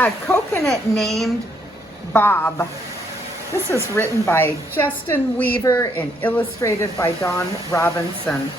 A coconut named Bob. This is written by Justin Weaver and illustrated by Don Robinson.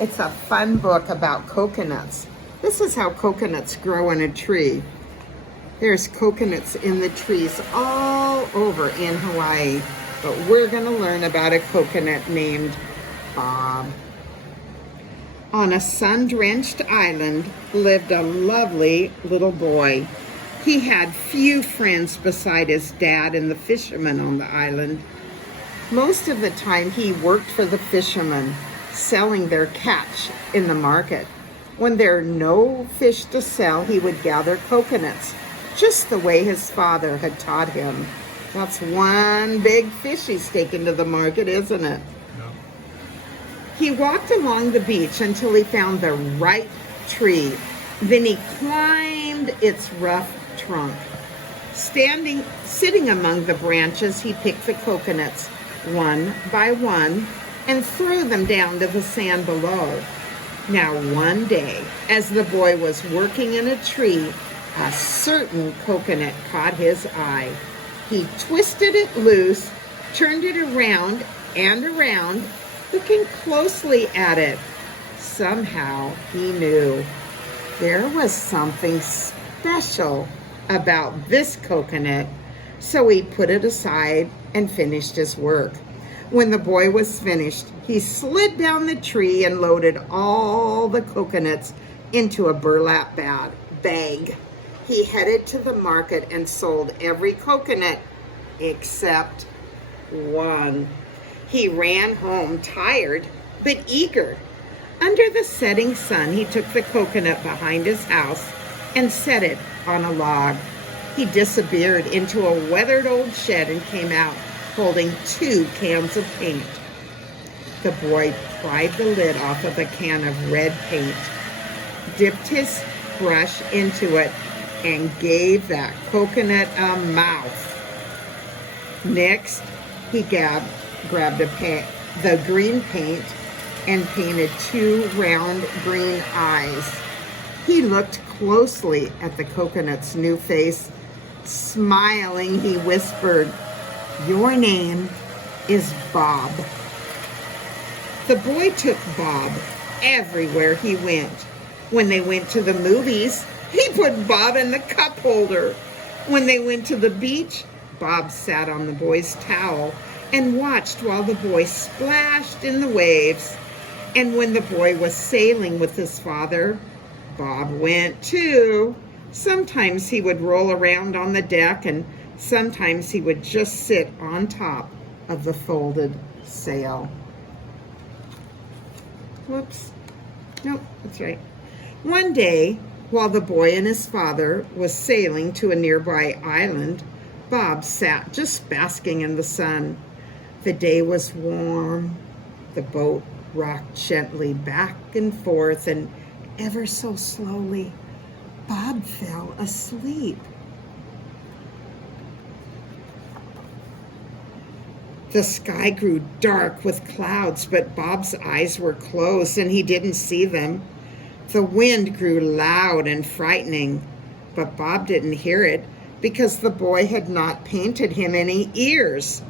It's a fun book about coconuts. This is how coconuts grow in a tree. There's coconuts in the trees all over in Hawaii, but we're going to learn about a coconut named Bob. On a sun-drenched island lived a lovely little boy. He had few friends beside his dad and the fishermen on the island. Most of the time he worked for the fishermen, selling their catch in the market. When there were no fish to sell, he would gather coconuts, just the way his father had taught him. That's one big fish he's taken to the market, isn't it? No. He walked along the beach until he found the right tree. Then he climbed its rough trunk. Sitting among the branches, he picked the coconuts one by one and threw them down to the sand below. Now one day, as the boy was working in a tree, a certain coconut caught his eye. He twisted it loose, turned it around and around, looking closely at it. Somehow he knew there was something special about this coconut, so he put it aside and finished his work. When the boy was finished, he slid down the tree and loaded all the coconuts into a burlap bag. He headed to the market and sold every coconut except one. He ran home tired but eager. Under the setting sun, he took the coconut behind his house and set it on a log. He disappeared into a weathered old shed and came out holding 2 cans of paint. The boy pried the lid off of a can of red paint, dipped his brush into it, and gave that coconut a mouth. Next, he grabbed the green paint and painted 2 round green eyes. He looked closely at the coconut's new face. Smiling, he whispered, "Your name is Bob." The boy took Bob everywhere he went. When they went to the movies, he put Bob in the cup holder. When they went to the beach, Bob sat on the boy's towel and watched while the boy splashed in the waves. And when the boy was sailing with his father, Bob went too. Sometimes he would roll around on the deck, and sometimes he would just sit on top of the folded sail. Whoops. Nope, that's right. One day, while the boy and his father was sailing to a nearby island, Bob sat just basking in the sun. The day was warm. The boat rocked gently back and forth, and ever so slowly, Bob fell asleep. The sky grew dark with clouds, but Bob's eyes were closed and he didn't see them. The wind grew loud and frightening, but Bob didn't hear it because the boy had not painted him any ears.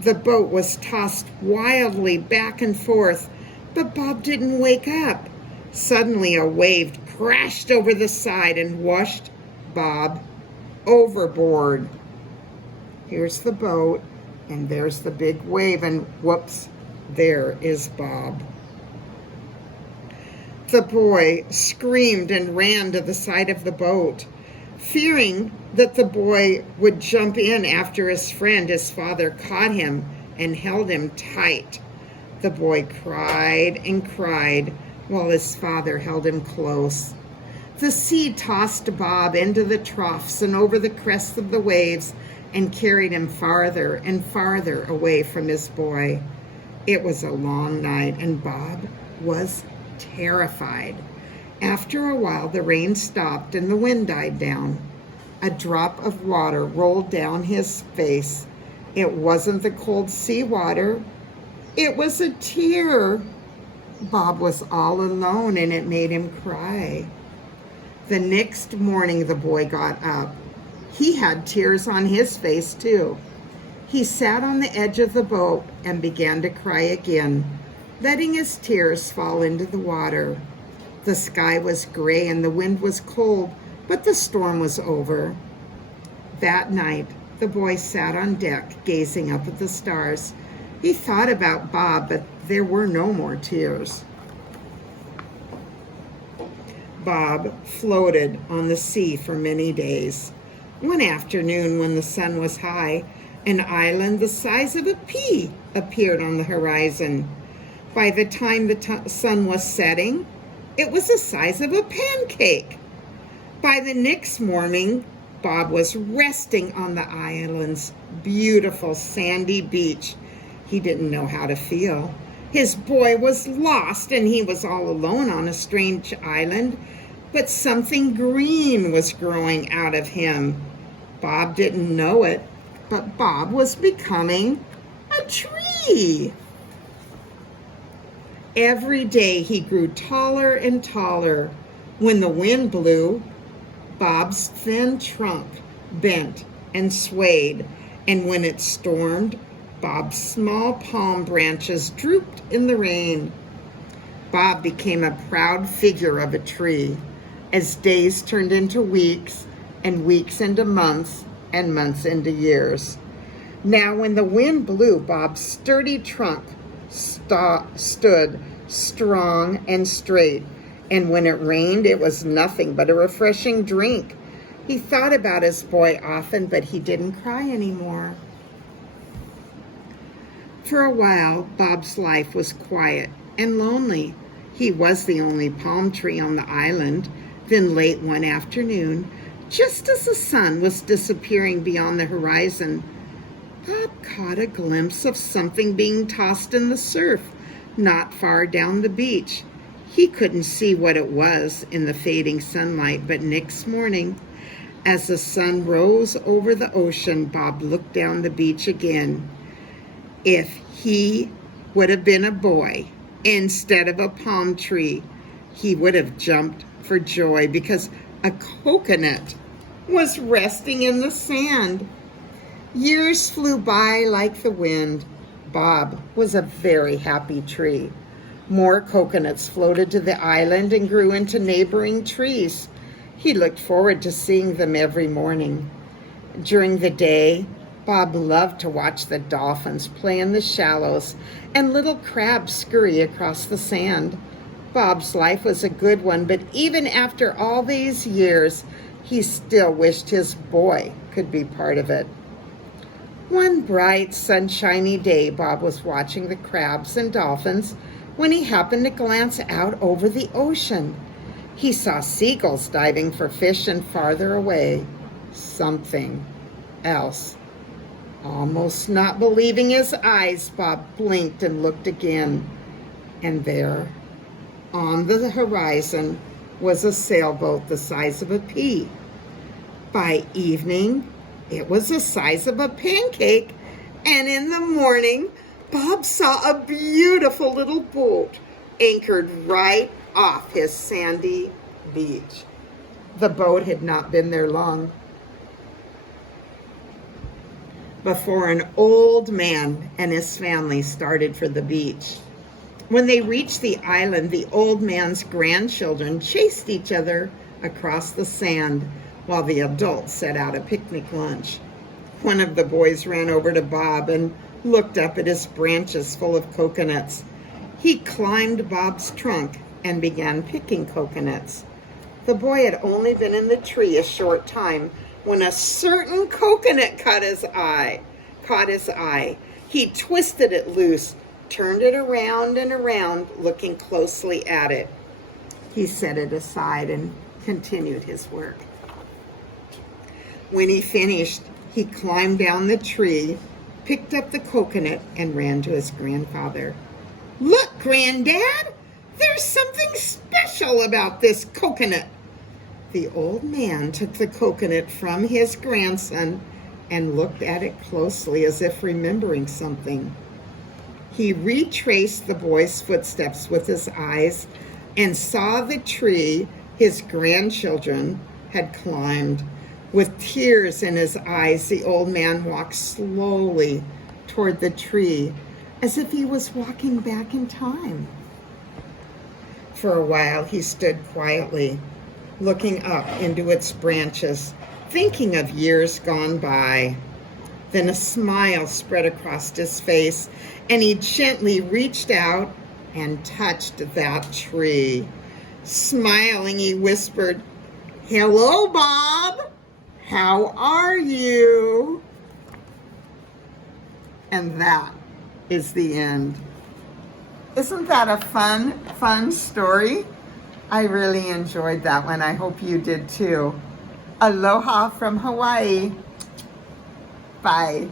The boat was tossed wildly back and forth, but Bob didn't wake up. Suddenly, a wave crashed over the side and washed Bob overboard. Here's the boat, and there's the big wave, and whoops, there is Bob. The boy screamed and ran to the side of the boat. Fearing that the boy would jump in after his friend, his father caught him and held him tight. The boy cried and cried while his father held him close. The sea tossed Bob into the troughs and over the crests of the waves and carried him farther and farther away from his boy. It was a long night, and Bob was terrified. After a while, the rain stopped and the wind died down. A drop of water rolled down his face. It wasn't the cold seawater. It was a tear. Bob was all alone, and it made him cry. The next morning, the boy got up. He had tears on his face, too. He sat on the edge of the boat and began to cry again, letting his tears fall into the water. The sky was gray and the wind was cold, but the storm was over. That night, the boy sat on deck, gazing up at the stars. He thought about Bob, but there were no more tears. Bob floated on the sea for many days. One afternoon, when the sun was high, an island the size of a pea appeared on the horizon. By the time the sun was setting, it was the size of a pancake. By the next morning, Bob was resting on the island's beautiful sandy beach. He didn't know how to feel. His boy was lost and he was all alone on a strange island, but something green was growing out of him. Bob didn't know it, but Bob was becoming a tree. Every day he grew taller and taller. When the wind blew, Bob's thin trunk bent and swayed, and when it stormed, Bob's small palm branches drooped in the rain. Bob became a proud figure of a tree as days turned into weeks, and weeks into months, and months into years. Now, when the wind blew, Bob's sturdy trunk stood strong and straight, and when it rained, it was nothing but a refreshing drink. He thought about his boy often, but he didn't cry anymore. For a while, Bob's life was quiet and lonely. He was the only palm tree on the island. Then late one afternoon, just as the sun was disappearing beyond the horizon, Bob caught a glimpse of something being tossed in the surf not far down the beach. He couldn't see what it was in the fading sunlight, but next morning, as the sun rose over the ocean, Bob looked down the beach again. If he would have been a boy instead of a palm tree, he would have jumped for joy because a coconut was resting in the sand. Years flew by like the wind. Bob was a very happy tree. More coconuts floated to the island and grew into neighboring trees. He looked forward to seeing them every morning. During the day, Bob loved to watch the dolphins play in the shallows and little crabs scurry across the sand. Bob's life was a good one, but even after all these years, he still wished his boy could be part of it. One bright, sunshiny day, Bob was watching the crabs and dolphins when he happened to glance out over the ocean. He saw seagulls diving for fish, and farther away, something else. Almost not believing his eyes, Bob blinked and looked again. And there, on the horizon, was a sailboat the size of a pea. By evening, it was the size of a pancake, and in the morning, Bob saw a beautiful little boat anchored right off his sandy beach. The boat had not been there long before an old man and his family started for the beach. When they reached the island, the old man's grandchildren chased each other across the sand while the adults set out a picnic lunch. One of the boys ran over to Bob and looked up at his branches full of coconuts. He climbed Bob's trunk and began picking coconuts. The boy had only been in the tree a short time when a certain coconut caught his eye. He twisted it loose, turned it around and around, looking closely at it. He set it aside and continued his work. When he finished, he climbed down the tree, picked up the coconut, and ran to his grandfather. "Look, Granddad, there's something special about this coconut." The old man took the coconut from his grandson and looked at it closely as if remembering something. He retraced the boy's footsteps with his eyes and saw the tree his grandchildren had climbed. With tears in his eyes, the old man walked slowly toward the tree, as if he was walking back in time. For a while, he stood quietly, looking up into its branches, thinking of years gone by. Then a smile spread across his face, and he gently reached out and touched that tree. Smiling, he whispered, "Hello, Bob. How are you?" And that is the end. Isn't that a fun story? I really enjoyed that one. I hope you did too. Aloha from Hawaii. Bye.